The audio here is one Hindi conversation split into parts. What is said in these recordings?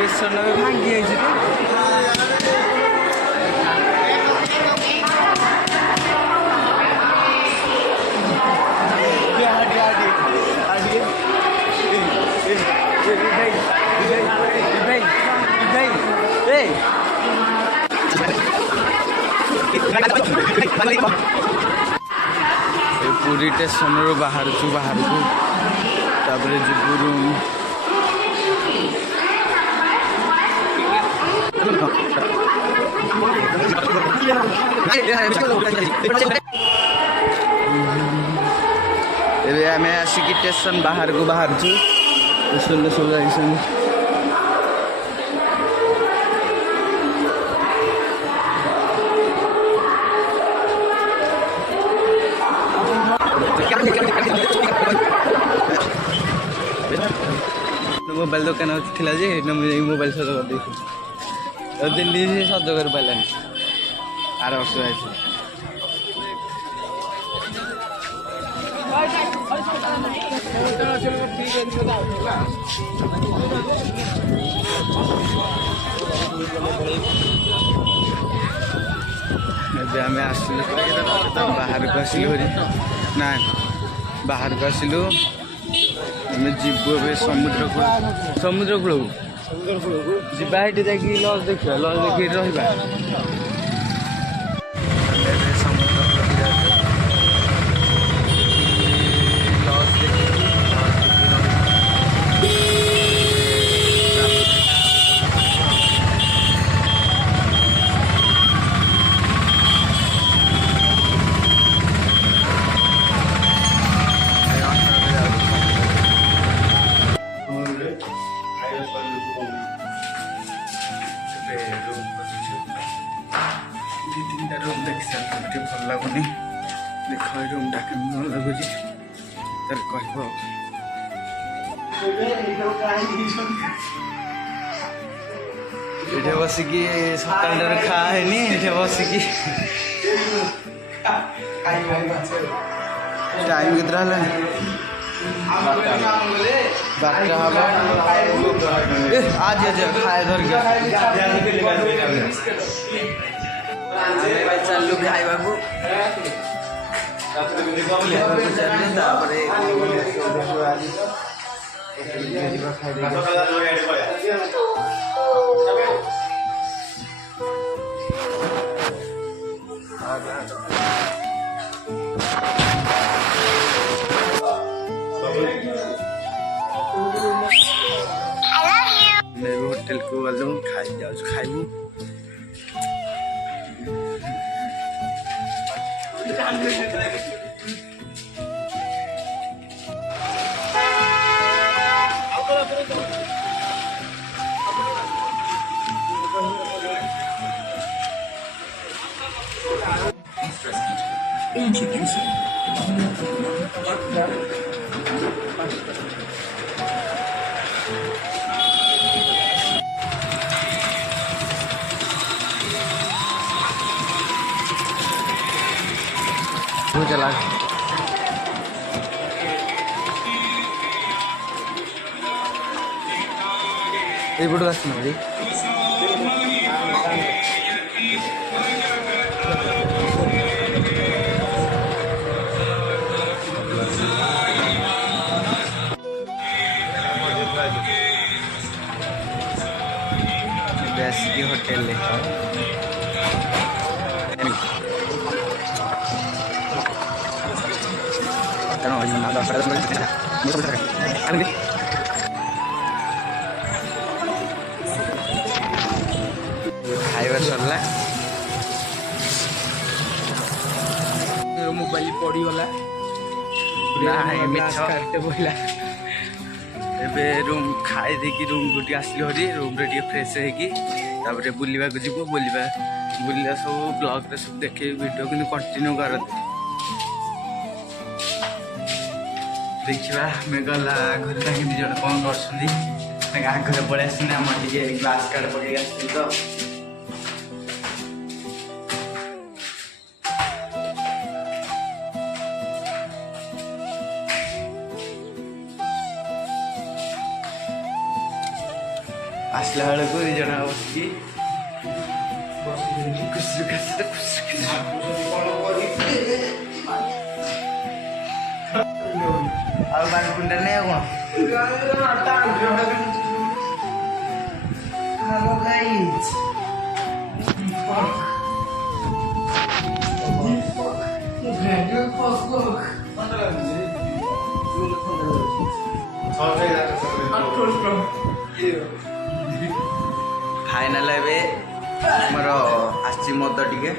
स्टेशन भांगी पूरी स्टेशन रू बाहर को तापर जीवु रूम एबे आम आसिक स्टेशन बाहर को बाहर सुन सब मोबाइल दुकान थिला जे मोबाइल सज कर दिल्ली से सज कर पाइलानी आर वर्ष आम आसिलु बाहर को आसिलु ना बाहर को आसिलु आम जीवु ए समुद्र कूल जावा ये लज देखा लज देखिए रहा रूम देख सारे भल लगुनि देख रूम टा के लगुच तर कह बसिकी सकाल खाए बसिकी टाइम के बारटा हम आज खाए धर चलू खाइबा होटेल को गलु खाई जाऊ खाइबू चला ఇప్పుడు వస్తున్నది बेस्ट होटल खाइबा सरला मोबाइल पड़गला पड़ा एबे रूम खाई देखी रूम को आसली हरी रूम रे फ्रेश होगी बुलवा को जीव बुलवा सब ब्लॉग रे सब देखे वीडियो कि कंटिन्यू कर देखा आम गला घर कहीं दिज कौन कर आगे पड़े आसना आम टे ग्लास कार्ड पकड़ आस तो आसला बेलू दी जन बस कुंडा नहीं फाइनाल मोर आसी मद टे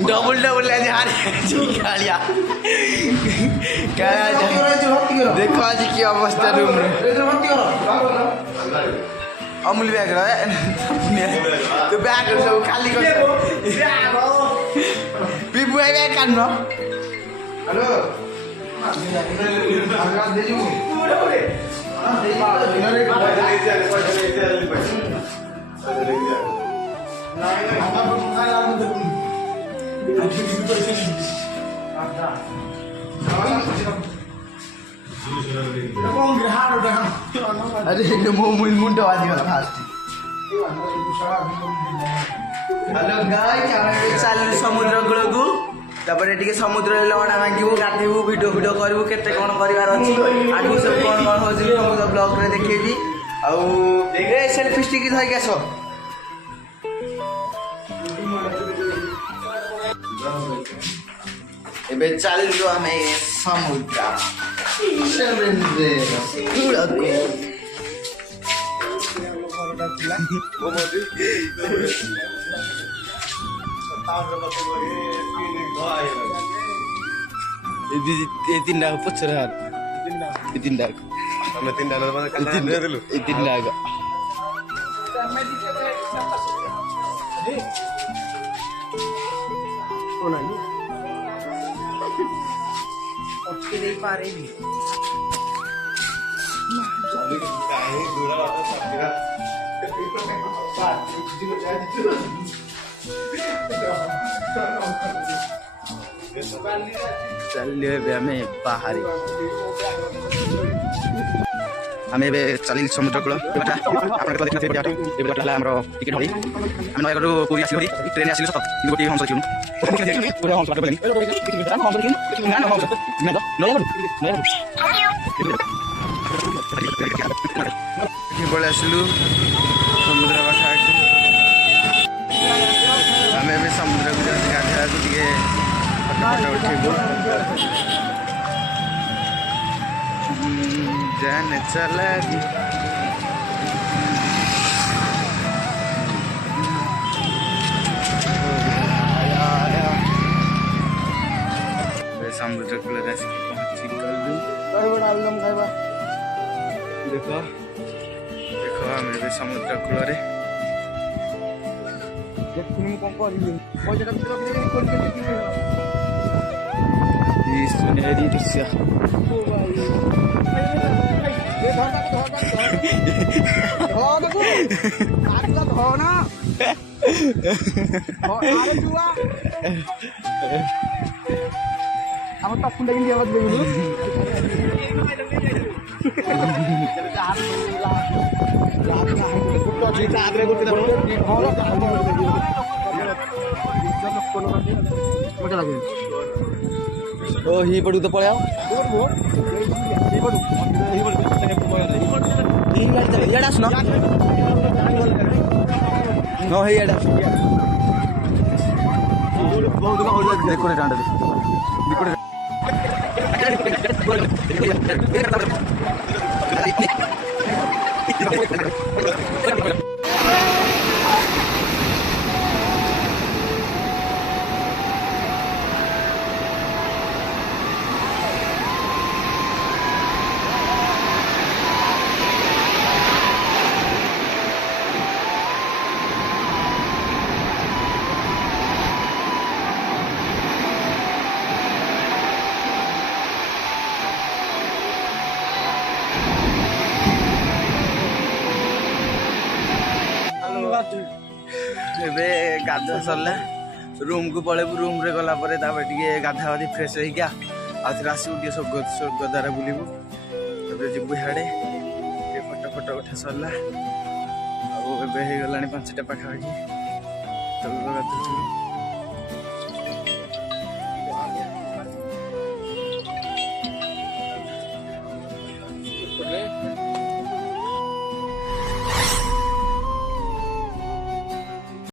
डबल डबल देखो आज की अवस्था रूम अमूल बैग तो बैग सब खाली पिपु बैग कान हेलो अरे मुंडो आजकल फास्ट हेलो गाइस चल समुद्र कूल को तापर टिके समुद्र लहड़ा भांगू गाधेबू भिडियो भिडियो करूँ केते कौन करार अच्छी आगू सब कौन कौन हो समुद्र ब्लॉग रे देखेबी आउ सेल्फी स्टिक धरिक आस एबे चलू आम समुद्र तीन पचर तीन चलिए बाहरी आम चल समुद्र कूल देखते टिकेट हरी आम नयगढ़ पूरी आस ट्रेन आस गोटे हंस देखू पूरा हंस पलि आसलु समुद्र पाठ आम समुद्र को गाधा टे फोटो उठेबू जाने चला समुद्र कूल देख देख आम समुद्र कूल सुनेरी दृश्य ओ ही पड़ू तो पड़े आस ଗାଧୁଆ ସରିଲା ରୁମ୍କୁ ପଳେଇବୁ। ରୁମ୍ରେ ଗଲା ପରେ ତାପରେ ଟିକେ ଗାଧାଗାଧି ଫ୍ରେଶ୍ ହେଇକି ଆଉ ଥରେ ଆସିବୁ ଟିକେ ସ୍ୱର୍ଗ ଦ୍ୱାରା ବୁଲିବୁ। ତାପରେ ଯିବୁ ସିଆଡ଼େ ଟିକେ ଫଟୋ ଉଠା ସରିଲା। ଆଉ ଏବେ ହେଇଗଲାଣି 5ଟା ପାଖାପାଖି। ଗାଧୁଥିଲୁ।